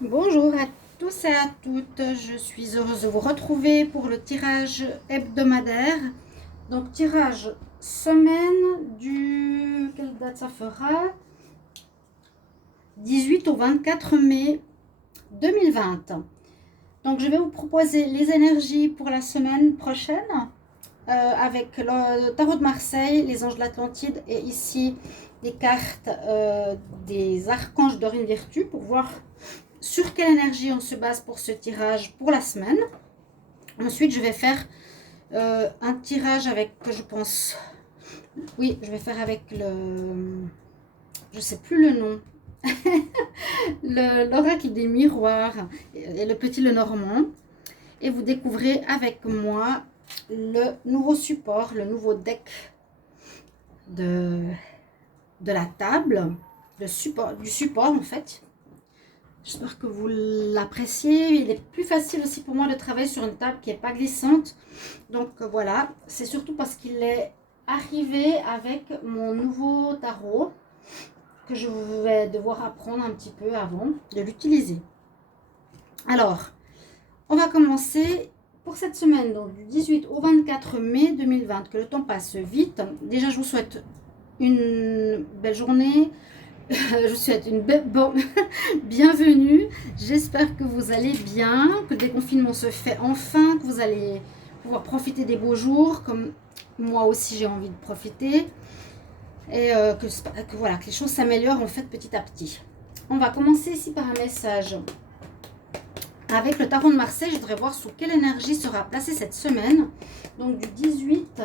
Bonjour à tous et à toutes, je suis heureuse de vous retrouver pour le tirage hebdomadaire. Donc tirage semaine du... Quelle date ça fera? 18 au 24 mai 2020. Donc je vais vous proposer les énergies pour la semaine prochaine avec le tarot de Marseille, les anges de l'Atlantide et ici des cartes des archanges d'Orine Virtue pour voir sur quelle énergie on se base pour ce tirage pour la semaine. Ensuite, je vais faire un tirage avec, je pense, oui, je vais faire avec le, je sais plus le nom, l'oracle des miroirs et le petit Lenormand. Et vous découvrez avec moi le nouveau support, le nouveau deck de, de la table, du support en fait. J'espère que vous l'appréciez. Il est plus facile aussi pour moi de travailler sur une table qui n'est pas glissante. Donc voilà, c'est surtout parce qu'il est arrivé avec mon nouveau tarot que je vais devoir apprendre un petit peu avant de l'utiliser. Alors, on va commencer pour cette semaine, donc du 18 au 24 mai 2020, que le temps passe vite. Déjà, je vous souhaite une belle journée. Je vous souhaite une bienvenue. J'espère que vous allez bien, que le déconfinement se fait enfin, que vous allez pouvoir profiter des beaux jours, comme moi aussi j'ai envie de profiter, et voilà, que les choses s'améliorent en fait petit à petit. On va commencer ici par un message avec le tarot de Marseille. Je voudrais voir sous quelle énergie sera placée cette semaine, donc du 18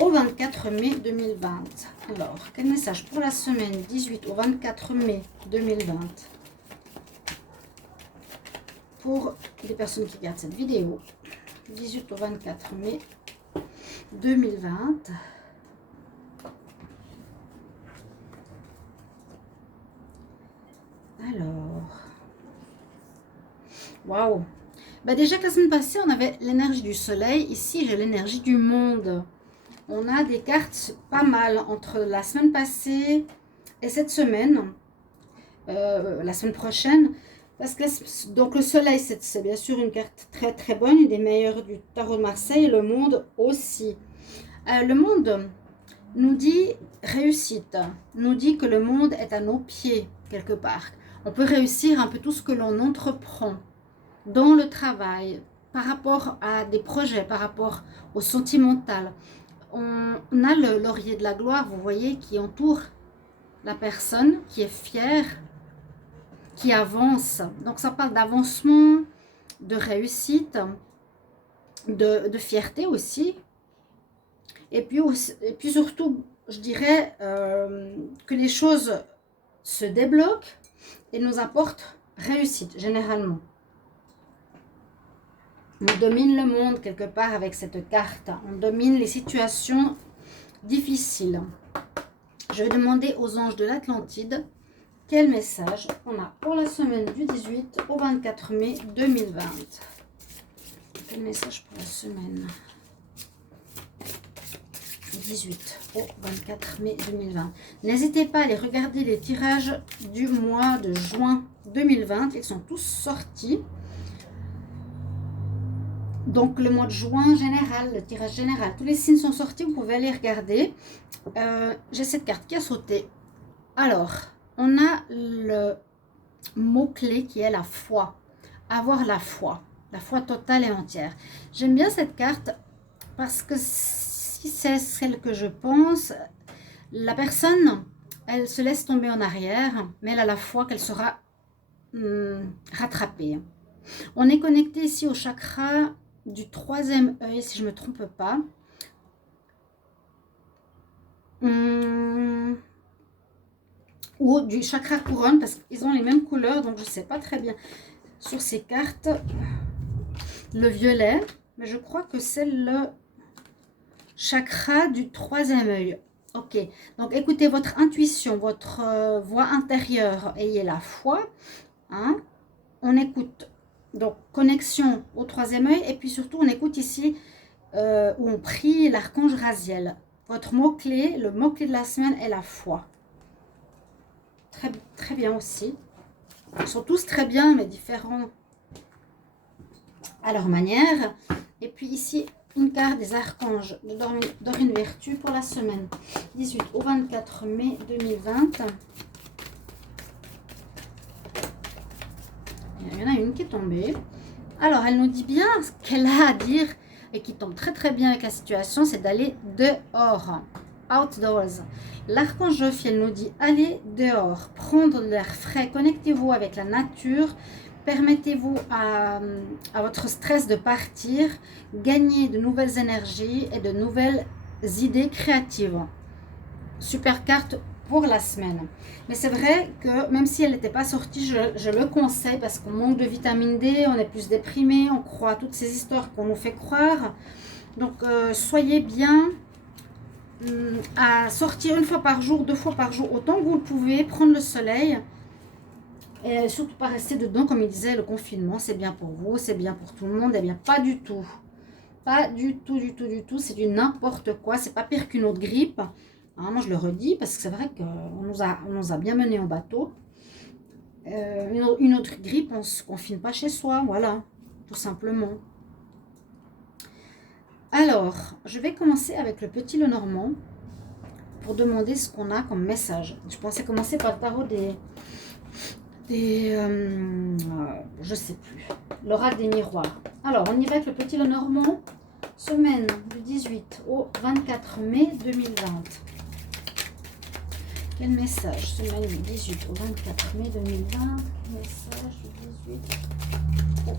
au 24 mai 2020. Alors, quel message pour la semaine 18 au 24 mai 2020 pour les personnes qui regardent cette vidéo? 18 au 24 mai 2020. Alors, waouh! Bah déjà que la semaine passée, on avait l'énergie du soleil. Ici, j'ai l'énergie du monde. On a des cartes pas mal entre la semaine passée et cette semaine, la semaine prochaine. Parce que donc le soleil, c'est bien sûr une carte très très bonne, une des meilleures du tarot de Marseille. Le monde aussi. Le monde nous dit réussite, nous dit que le monde est à nos pieds quelque part. On peut réussir un peu tout ce que l'on entreprend dans le travail, par rapport à des projets, par rapport au sentimental. On a le laurier de la gloire, vous voyez, qui entoure la personne, qui est fière, qui avance. Donc ça parle d'avancement, de réussite, de fierté aussi. Et puis surtout, je dirais que les choses se débloquent et nous apportent réussite, généralement. On domine le monde quelque part avec cette carte. On domine les situations difficiles. Je vais demander aux anges de l'Atlantide quel message on a pour la semaine du 18 au 24 mai 2020. Quel message pour la semaine du 18 au 24 mai 2020. N'hésitez pas à aller regarder les tirages du mois de juin 2020. Ils sont tous sortis. Donc le mois de juin général, le tirage général, tous les signes sont sortis, vous pouvez aller regarder. J'ai cette carte qui a sauté. Alors, on a le mot-clé qui est la foi. Avoir la foi totale et entière. J'aime bien cette carte parce que si c'est celle que je pense, la personne, elle se laisse tomber en arrière, mais elle a la foi qu'elle sera rattrapée. On est connecté ici au chakra du troisième œil, si je ne me trompe pas. Ou du chakra couronne, parce qu'ils ont les mêmes couleurs, donc je ne sais pas très bien sur ces cartes. Le violet, mais je crois que c'est le chakra du troisième œil. Ok, donc écoutez votre intuition, votre voix intérieure, ayez la foi. Hein. On écoute, donc connexion au troisième œil, et puis surtout on écoute ici où on prie l'archange Raziel. Votre mot-clé, le mot-clé de la semaine est la foi. Très, très bien aussi. Ils sont tous très bien, mais différents à leur manière. Et puis ici, une carte des archanges de Dorine Vertu pour la semaine 18 au 24 mai 2020. Il y en a une qui est tombée. Alors, elle nous dit bien ce qu'elle a à dire et qui tombe très très bien avec la situation, c'est d'aller dehors, outdoors. L'archange Jophiel nous dit allez dehors, prendre l'air frais, connectez-vous avec la nature, permettez-vous à votre stress de partir, gagner de nouvelles énergies et de nouvelles idées créatives. Super carte pour la semaine. Mais c'est vrai que même si elle n'était pas sortie, je le conseille parce qu'on manque de vitamine D, on est plus déprimé, on croit à toutes ces histoires qu'on nous fait croire. Donc soyez bien à sortir une fois par jour, 2 fois par jour, autant que vous le pouvez, prendre le soleil. Et surtout pas rester dedans, comme il disait, le confinement, c'est bien pour vous, c'est bien pour tout le monde. Eh bien, pas du tout. Pas du tout, du tout, du tout. C'est du n'importe quoi. C'est pas pire qu'une autre grippe. Hein, moi, je le redis parce que c'est vrai qu'on nous a bien menés en bateau. Une autre grippe, on ne se confine pas chez soi. Voilà, tout simplement. Alors, je vais commencer avec le petit Lenormand pour demander ce qu'on a comme message. Je pensais commencer par le tarot je sais plus, l'oracle des miroirs. Alors, on y va avec le petit Lenormand, semaine du 18 au 24 mai 2020. Quel message, semaine du 18 au 24 mai 2020, quel message du 18 au 24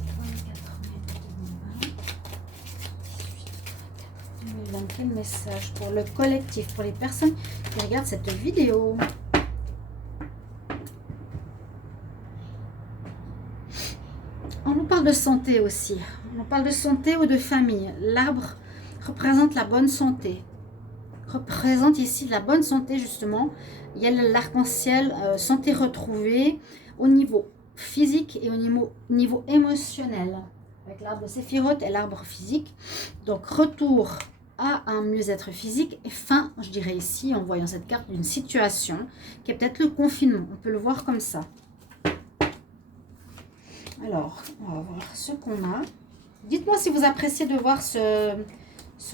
mai 2020, quel message pour le collectif, pour les personnes qui regardent cette vidéo. On nous parle de santé aussi. On parle de santé ou de famille. L'arbre représente la bonne santé. Représente ici la bonne santé justement. Il y a l'arc-en-ciel, santé retrouvée au niveau physique et au niveau émotionnel. Avec l'arbre de Séphiroth et l'arbre physique. Donc retour à un mieux-être physique et fin, je dirais ici, en voyant cette carte, d'une situation qui est peut-être le confinement. On peut le voir comme ça. Alors, on va voir ce qu'on a. Dites-moi si vous appréciez de voir cette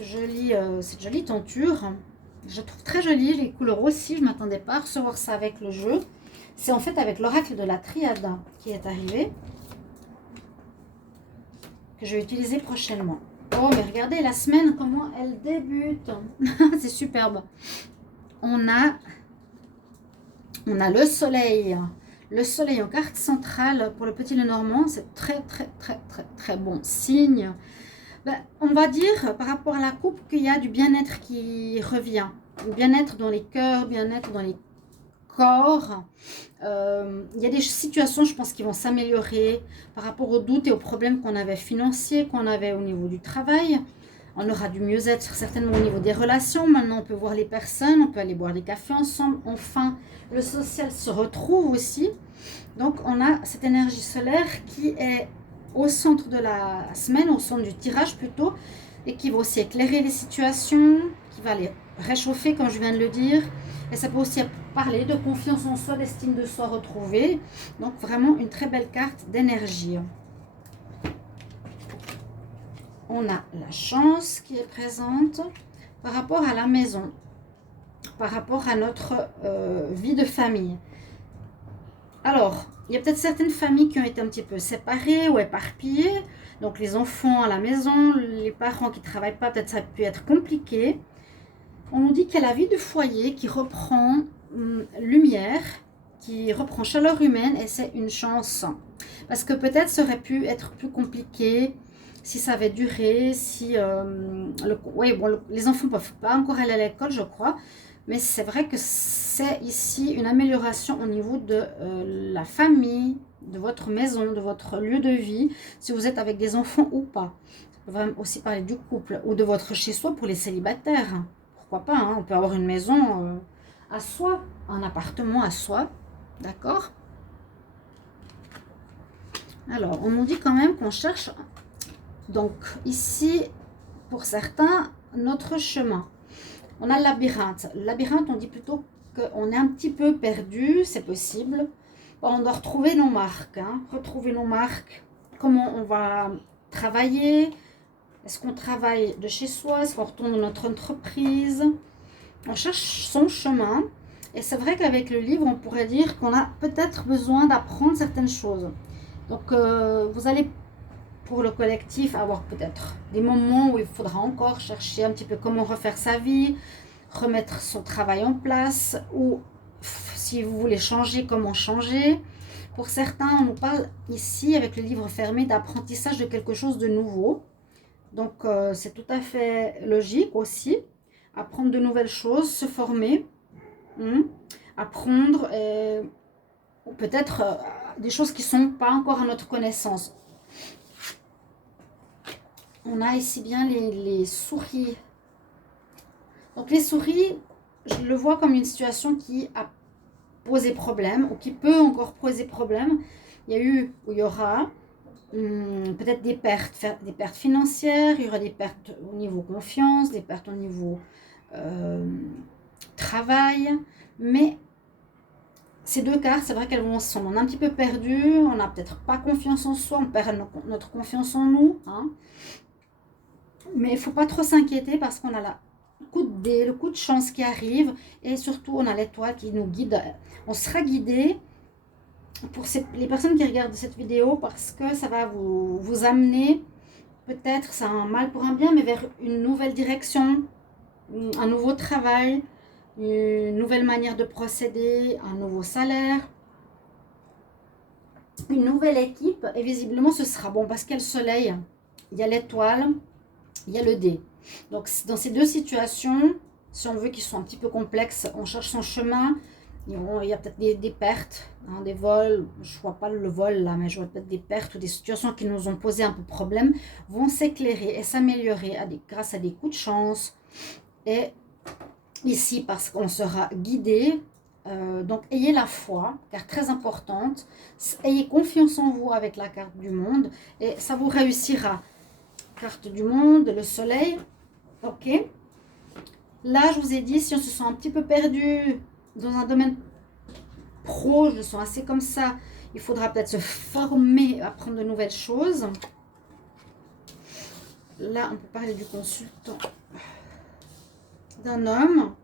jolie tenture. Je la trouve très jolie, les couleurs aussi. Je ne m'attendais pas à recevoir ça avec le jeu. C'est en fait avec l'oracle de la triade qui est arrivé, que je vais utiliser prochainement. Oh, mais regardez la semaine, comment elle débute. C'est superbe. On a le soleil. Le soleil en carte centrale pour le petit Lenormand, c'est très, très, très, très, très bon signe. Ben, on va dire, par rapport à la coupe, qu'il y a du bien-être qui revient. Bien-être dans les cœurs, bien-être dans les corps. Il y a des situations, je pense, qui vont s'améliorer par rapport aux doutes et aux problèmes qu'on avait financiers, qu'on avait au niveau du travail. On aura du mieux-être certainement au niveau des relations. Maintenant, on peut voir les personnes, on peut aller boire des cafés ensemble. Enfin, le social se retrouve aussi. Donc, on a cette énergie solaire qui est au centre de la semaine, au centre du tirage plutôt, et qui va aussi éclairer les situations, qui va les réchauffer, comme je viens de le dire. Et ça peut aussi parler de confiance en soi, d'estime de soi retrouvée. Donc, vraiment une très belle carte d'énergie. On a la chance qui est présente par rapport à la maison, par rapport à notre vie de famille. Alors, il y a peut-être certaines familles qui ont été un petit peu séparées ou éparpillées. Donc, les enfants à la maison, les parents qui ne travaillent pas, peut-être ça a pu être compliqué. On nous dit qu'il y a la vie de foyer qui reprend lumière, qui reprend chaleur humaine et c'est une chance. Parce que peut-être ça aurait pu être plus compliqué si ça avait duré, si les enfants ne peuvent pas encore aller à l'école, je crois, mais c'est vrai que c'est ici une amélioration au niveau de la famille, de votre maison, de votre lieu de vie, si vous êtes avec des enfants ou pas. On va aussi parler du couple ou de votre chez-soi pour les célibataires. Pourquoi pas, hein, on peut avoir une maison à soi, un appartement à soi, d'accord? Alors, on nous dit quand même qu'on cherche... Donc, ici, pour certains, notre chemin. On a le labyrinthe. Le labyrinthe, on dit plutôt qu'on est un petit peu perdu, c'est possible. On doit retrouver nos marques, hein, retrouver nos marques, comment on va travailler, est-ce qu'on travaille de chez soi, est-ce qu'on retourne dans notre entreprise, on cherche son chemin. Et c'est vrai qu'avec le livre, on pourrait dire qu'on a peut-être besoin d'apprendre certaines choses. Donc, vous allez, pour le collectif, avoir peut-être des moments où il faudra encore chercher un petit peu comment refaire sa vie, remettre son travail en place, ou si vous voulez changer, comment changer. Pour certains, on nous parle ici, avec le livre fermé, d'apprentissage de quelque chose de nouveau. Donc, c'est tout à fait logique aussi. Apprendre de nouvelles choses, se former, apprendre, ou peut-être des choses qui ne sont pas encore à notre connaissance. On a ici bien les souris. Donc, les souris, je le vois comme une situation qui a posé problème ou qui peut encore poser problème. Il y a eu ou il y aura peut-être des pertes financières, il y aura des pertes au niveau confiance, des pertes au niveau travail, mais ces deux cartes, c'est vrai qu'elles vont ensemble. On est un petit peu perdu, on n'a peut-être pas confiance en soi, on perd notre confiance en nous, hein. Mais il ne faut pas trop s'inquiéter parce qu'on a le coup de chance qui arrive et surtout on a l'étoile qui nous guide. On sera guidé pour les personnes qui regardent cette vidéo parce que ça va vous amener, peut-être c'est un mal pour un bien, mais vers une nouvelle direction, un nouveau travail, une nouvelle manière de procéder, un nouveau salaire, une nouvelle équipe. Et visiblement ce sera bon parce qu'il y a le soleil, il y a l'étoile, il y a le dé. Donc dans ces deux situations, si on veut qu'ils soient un petit peu complexes, on cherche son chemin. Il y a peut-être des pertes, hein, des vols. Je ne vois pas le vol là, mais je vois peut-être des pertes ou des situations qui nous ont posé un peu de problème vont s'éclairer et s'améliorer grâce à des coups de chance. Et ici, parce qu'on sera guidé. Donc ayez la foi, car très importante. Ayez confiance en vous avec la carte du monde et ça vous réussira. Carte du monde, le soleil. Ok. Là, je vous ai dit, si on se sent un petit peu perdu dans un domaine pro, je le sens assez comme ça, il faudra peut-être se former, apprendre de nouvelles choses. Là, on peut parler du consultant d'un homme.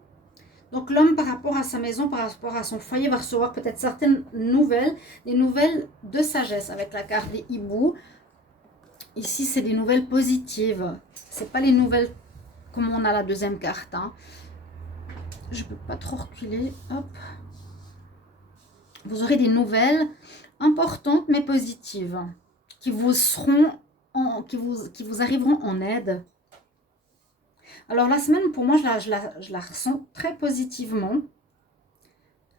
Donc, l'homme, par rapport à sa maison, par rapport à son foyer, va recevoir peut-être certaines nouvelles, des nouvelles de sagesse avec la carte des hiboux. Ici, c'est des nouvelles positives. C'est pas les nouvelles comme on a la deuxième carte, hein. Je ne peux pas trop reculer. Hop. Vous aurez des nouvelles importantes mais positives qui vous qui vous arriveront en aide. Alors la semaine, pour moi, je la ressens très positivement.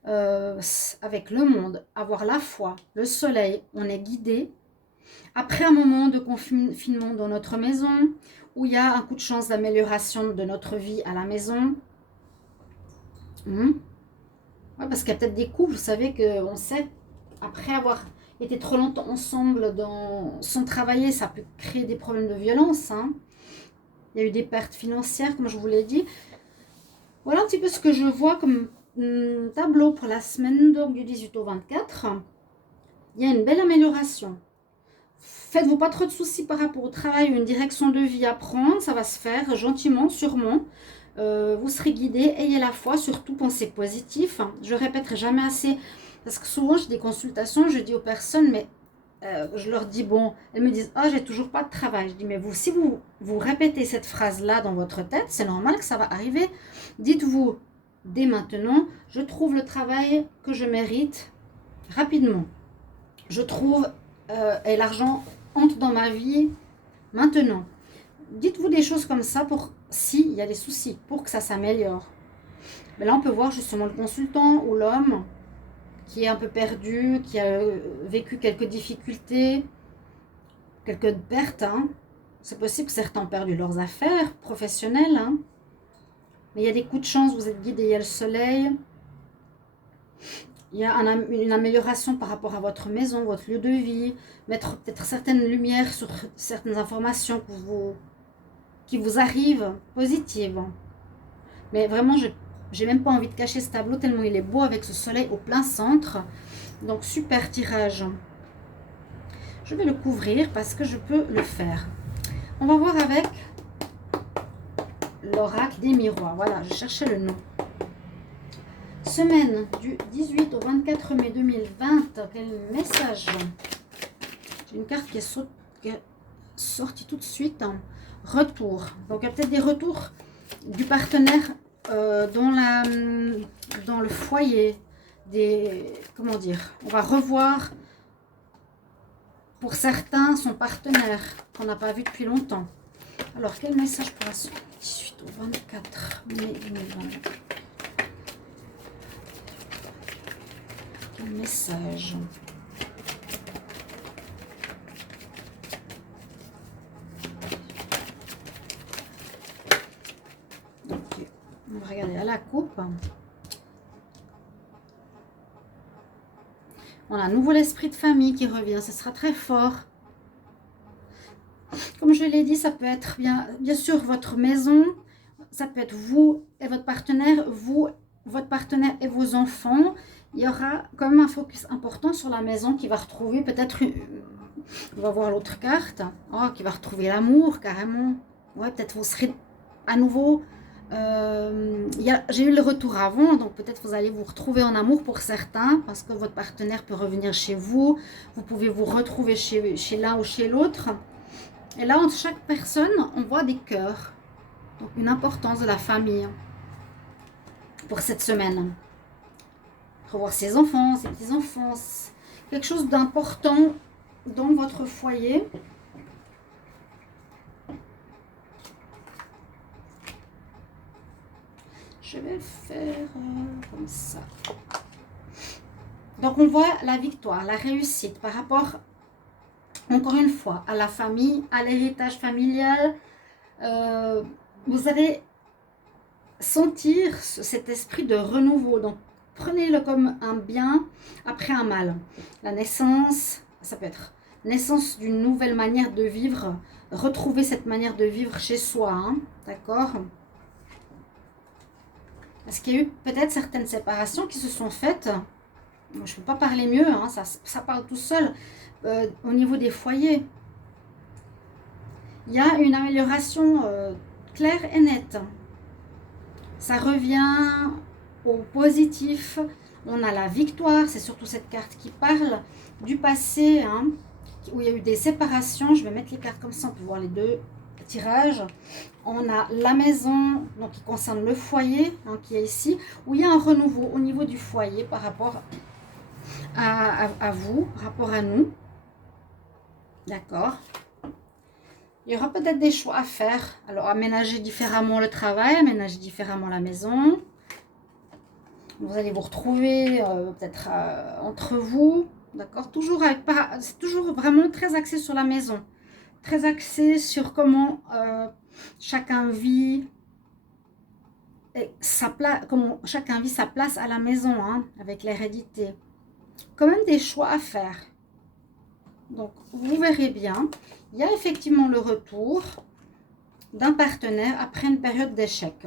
Avec le monde, avoir la foi, le soleil, on est guidé. Après un moment de confinement dans notre maison, où il y a un coup de chance d'amélioration de notre vie à la maison. Ouais, parce qu'il y a peut-être des coups, vous savez qu'on sait, après avoir été trop longtemps ensemble sans travailler, ça peut créer des problèmes de violence, hein. Il y a eu des pertes financières, comme je vous l'ai dit. Voilà un petit peu ce que je vois comme tableau pour la semaine donc, du 18 au 24. Il y a une belle amélioration. Faites-vous pas trop de soucis par rapport au travail ou une direction de vie à prendre. Ça va se faire gentiment, sûrement. Vous serez guidé, ayez la foi, surtout pensez positif. Je répéterai jamais assez, parce que souvent j'ai des consultations, je dis aux personnes, mais je leur dis, bon, elles me disent, ah, j'ai toujours pas de travail. Je dis, mais si vous répétez cette phrase-là dans votre tête, c'est normal que ça va arriver. Dites-vous, dès maintenant, je trouve le travail que je mérite rapidement. Je trouve, et l'argent entre dans ma vie maintenant. Dites-vous des choses comme ça pour s'il y a des soucis, pour que ça s'améliore. Mais là, on peut voir justement le consultant ou l'homme qui est un peu perdu, qui a vécu quelques difficultés, quelques pertes, hein. C'est possible que certains ont perdu leurs affaires professionnelles, hein. Mais il y a des coups de chance, vous êtes guidé, il y a le soleil. Il y a une amélioration par rapport à votre maison, votre lieu de vie. Mettre peut-être certaines lumières sur certaines informations qui vous arrivent, positives. Mais vraiment, je n'ai même pas envie de cacher ce tableau tellement il est beau avec ce soleil au plein centre. Donc, super tirage. Je vais le couvrir parce que je peux le faire. On va voir avec l'oracle des miroirs. Voilà, je cherchais le nom. Semaine du 18 au 24 mai 2020. Quel message? J'ai une carte qui est sortie tout de suite. Retour. Donc, il y a peut-être des retours du partenaire dans le foyer. Comment dire? On va revoir pour certains son partenaire qu'on n'a pas vu depuis longtemps. Alors, quel message pour la suite? 18 au 24 mai 2020. Quel message? Ok, on va regarder à la coupe. On a à nouveau l'esprit de famille qui revient. Ce sera très fort. Comme je l'ai dit, ça peut être bien sûr votre maison. Ça peut être vous et votre partenaire, vous, votre partenaire et vos enfants. Il y aura quand même un focus important sur la maison qui va retrouver peut-être... On va voir l'autre carte. Oh, qui va retrouver l'amour carrément. Ouais, peut-être vous serez à nouveau... j'ai eu le retour avant, donc peut-être vous allez vous retrouver en amour pour certains, parce que votre partenaire peut revenir chez vous. Vous pouvez vous retrouver chez l'un ou chez l'autre. Et là, entre chaque personne, on voit des cœurs. Donc, une importance de la famille pour cette semaine. Revoir ses enfants, ses petits-enfants. Quelque chose d'important dans votre foyer. Je vais le faire comme ça. Donc, on voit la victoire, la réussite par rapport, encore une fois, à la famille, à l'héritage familial. Vous allez sentir cet esprit de renouveau. Donc, prenez-le comme un bien après un mal. La naissance, ça peut être naissance d'une nouvelle manière de vivre. Retrouver cette manière de vivre chez soi, hein, d'accord? Parce qu'il y a eu peut-être certaines séparations qui se sont faites. Je ne peux pas parler mieux, hein, ça parle tout seul. Au niveau des foyers, il y a une amélioration claire et nette. Ça revient au positif. On a la victoire, c'est surtout cette carte qui parle du passé, hein, où il y a eu des séparations. Je vais mettre les cartes comme ça, on peut voir les deux tirages. On a la maison, donc qui concerne le foyer, hein, qui est ici, où il y a un renouveau au niveau du foyer par rapport à vous, par rapport à nous. D'accord. Il y aura peut-être des choix à faire. Alors, aménager différemment le travail, aménager différemment la maison. Vous allez vous retrouver peut-être entre vous. D'accord. C'est toujours vraiment très axé sur la maison. Très axé sur comment chacun vit comment chacun vit sa place à la maison, hein, avec l'hérédité. Quand même des choix à faire. Donc, vous verrez bien, il y a effectivement le retour d'un partenaire après une période d'échec.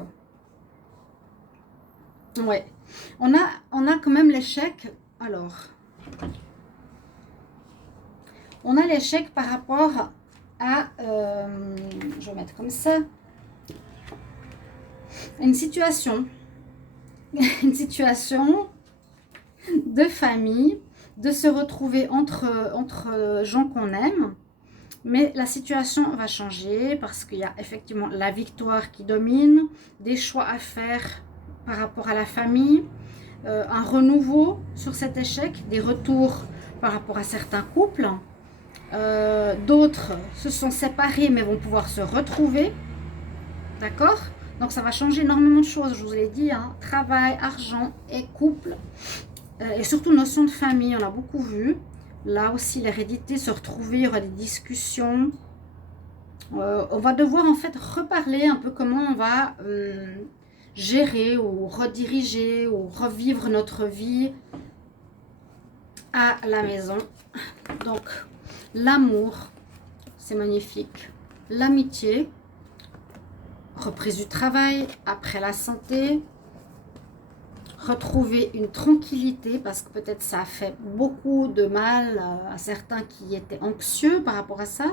Ouais, on a quand même l'échec. Alors, on a l'échec par rapport à, je vais mettre comme ça, une situation de famille, de se retrouver entre gens qu'on aime. Mais la situation va changer parce qu'il y a effectivement la victoire qui domine, des choix à faire par rapport à la famille, un renouveau sur cet échec, des retours par rapport à certains couples. D'autres se sont séparés mais vont pouvoir se retrouver. D'accord? Donc ça va changer énormément de choses, je vous l'ai dit, hein. Travail, argent et couple. Et surtout notion de famille, on a beaucoup vu. Là aussi, l'hérédité, se retrouver, il y aura des discussions. On va devoir en fait reparler un peu comment on va gérer ou rediriger ou revivre notre vie à la maison. Donc, l'amour, c'est magnifique. L'amitié, reprise du travail, après la santé, retrouver une tranquillité parce que peut-être ça a fait beaucoup de mal à certains qui étaient anxieux par rapport à ça.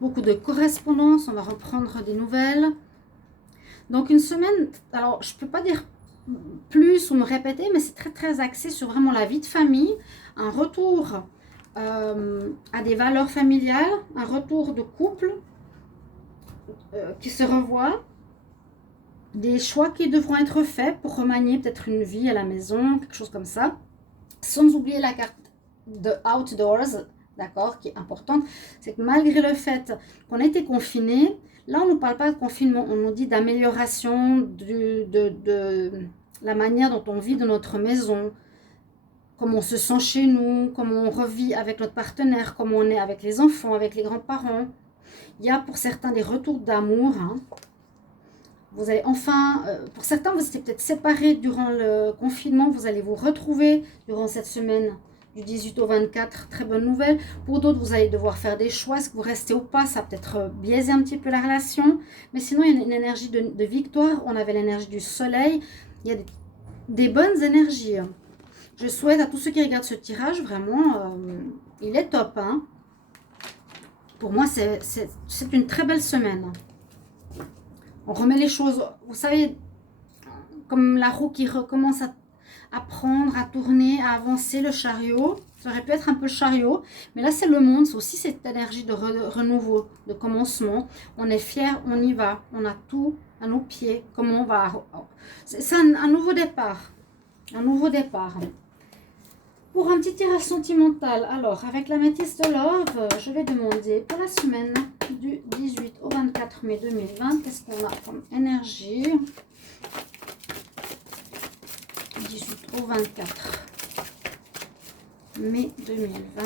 Beaucoup de correspondances, on va reprendre des nouvelles. Donc une semaine, alors je ne peux pas dire plus ou me répéter, mais c'est très très axé sur vraiment la vie de famille, un retour à des valeurs familiales, un retour de couple qui se revoit, des choix qui devront être faits pour remanier peut-être une vie à la maison, quelque chose comme ça, sans oublier la carte de outdoors, d'accord, qui est importante, c'est que malgré le fait qu'on a été confinés, là on ne nous parle pas de confinement, on nous dit d'amélioration de la manière dont on vit dans notre maison, comment on se sent chez nous, comment on revit avec notre partenaire, comment on est avec les enfants, avec les grands-parents. Il y a pour certains des retours d'amour, hein. Vous allez enfin, pour certains, vous étiez peut-être séparés durant le confinement. Vous allez vous retrouver durant cette semaine du 18 au 24. Très bonne nouvelle. Pour d'autres, vous allez devoir faire des choix. Est-ce que vous restez ou pas? Ça va peut-être biaiser un petit peu la relation. Mais sinon, il y a une énergie de victoire. On avait l'énergie du soleil. Il y a des bonnes énergies. Je souhaite à tous ceux qui regardent ce tirage, vraiment, il est top, hein. Pour moi, c'est une très belle semaine. On remet les choses, vous savez, comme la roue qui recommence à prendre, à tourner, à avancer, le chariot. Ça aurait pu être un peu le chariot, mais là c'est le monde, c'est aussi cette énergie de renouveau, de commencement. On est fiers, on y va, on a tout à nos pieds. Comment on va... C'est un nouveau départ, un nouveau départ. Pour un petit tirage sentimental, alors avec la métisse de Love, je vais demander pour la semaine du 18 au 24 mai 2020, qu'est-ce qu'on a comme énergie? 18 au 24 mai 2020.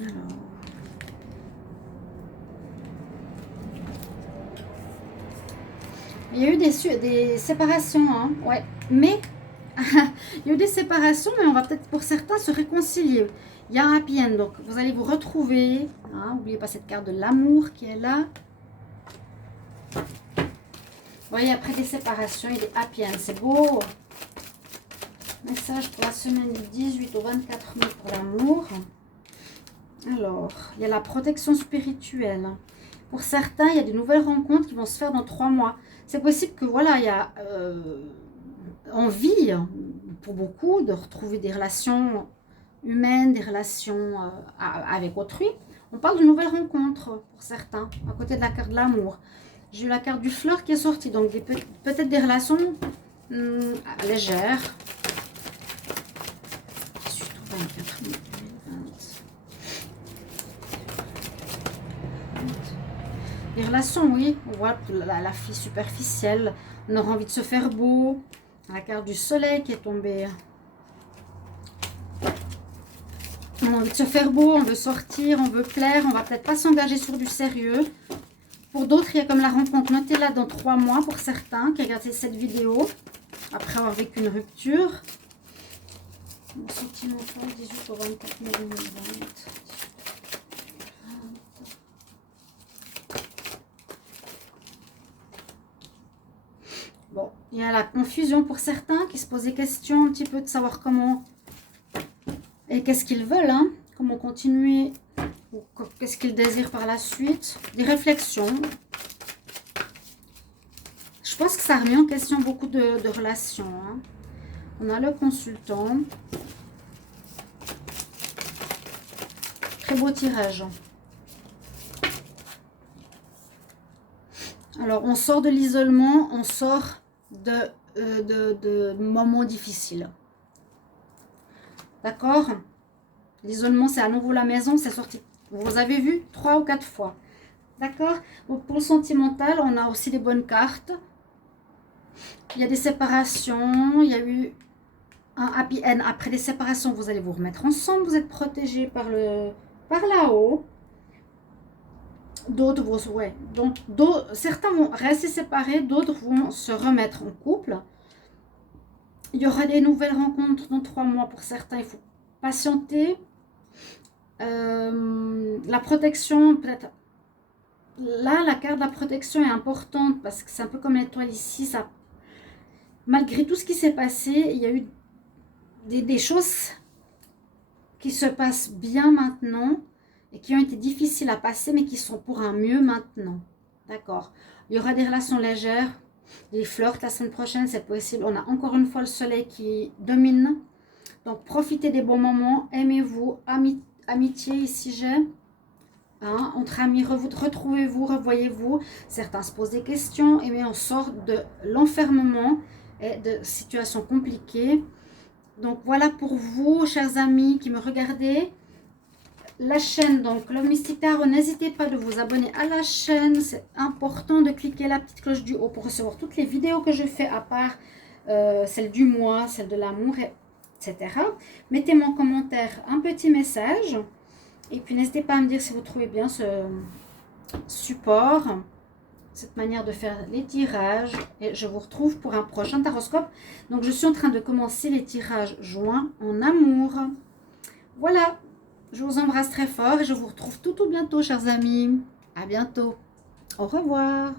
Alors... il y a eu des séparations, hein, ouais. Mais, il y a eu des séparations, mais on va peut-être pour certains se réconcilier. Il y a un happy end, donc vous allez vous retrouver. Hein, n'oubliez pas cette carte de l'amour qui est là. Vous voyez, après des séparations, il y a des happy end, c'est beau. Message pour la semaine du 18 au 24 mai pour l'amour. Alors, il y a la protection spirituelle. Pour certains, il y a de nouvelles rencontres qui vont se faire dans 3 mois. C'est possible que, voilà, il y a envie, pour beaucoup, de retrouver des relations humaines, des relations avec autrui. On parle de nouvelles rencontres, pour certains, à côté de la carte de l'amour. J'ai eu la carte du fleur qui est sortie, donc peut-être des relations légères. 18 au 24 mai 2020. Les relations, oui, on voit la fille superficielle, on aura envie de se faire beau. La carte du soleil qui est tombée. On a envie de se faire beau, on veut sortir, on veut plaire, on va peut-être pas s'engager sur du sérieux. Pour d'autres, il y a comme la rencontre. Notez-la dans 3 mois pour certains qui regardent cette vidéo après avoir vécu une rupture. Sentimental 18 au 24 mai 2020. Bon, il y a la confusion pour certains qui se posent des questions un petit peu de savoir comment et qu'est-ce qu'ils veulent, hein, comment continuer, ou qu'est-ce qu'ils désirent par la suite. Des réflexions. Je pense que ça remet en question beaucoup de relations. Hein. On a le consultant. Très beau tirage. Alors, on sort de l'isolement, on sort de moments difficiles. D'accord? L'isolement, c'est à nouveau la maison, c'est sorti. Vous avez vu 3 ou 4 fois. D'accord? Pour le sentimental, on a aussi des bonnes cartes. Il y a des séparations, il y a eu un happy end. Après des séparations, vous allez vous remettre ensemble, vous êtes protégés par là-haut. D'autres vont, ouais, donc certains vont rester séparés, d'autres vont se remettre en couple. Il y aura des nouvelles rencontres dans 3 mois pour certains, il faut patienter. La protection, peut-être, là, la carte de la protection est importante parce que c'est un peu comme l'étoile ici. Ça, malgré tout ce qui s'est passé, il y a eu des choses qui se passent bien maintenant et qui ont été difficiles à passer, mais qui sont pour un mieux maintenant. D'accord. Il y aura des relations légères, des flirts la semaine prochaine, c'est possible. On a encore une fois le soleil qui domine. Donc, profitez des bons moments. Aimez-vous. Amitié, ici j'ai. Hein, entre amis, retrouvez-vous, revoyez-vous. Certains se posent des questions. Et mais on sort de l'enfermement et de situations compliquées. Donc, voilà pour vous, chers amis qui me regardez. La chaîne, donc Love Mystic Tarot, n'hésitez pas de vous abonner à la chaîne. C'est important de cliquer la petite cloche du haut pour recevoir toutes les vidéos que je fais, à part celle du mois, celle de l'amour, etc. Mettez-moi en commentaire un petit message. Et puis n'hésitez pas à me dire si vous trouvez bien ce support, cette manière de faire les tirages. Et je vous retrouve pour un prochain taroscope. Donc je suis en train de commencer les tirages joints en amour. Voilà. Je vous embrasse très fort et je vous retrouve tout bientôt, chers amis. À bientôt. Au revoir.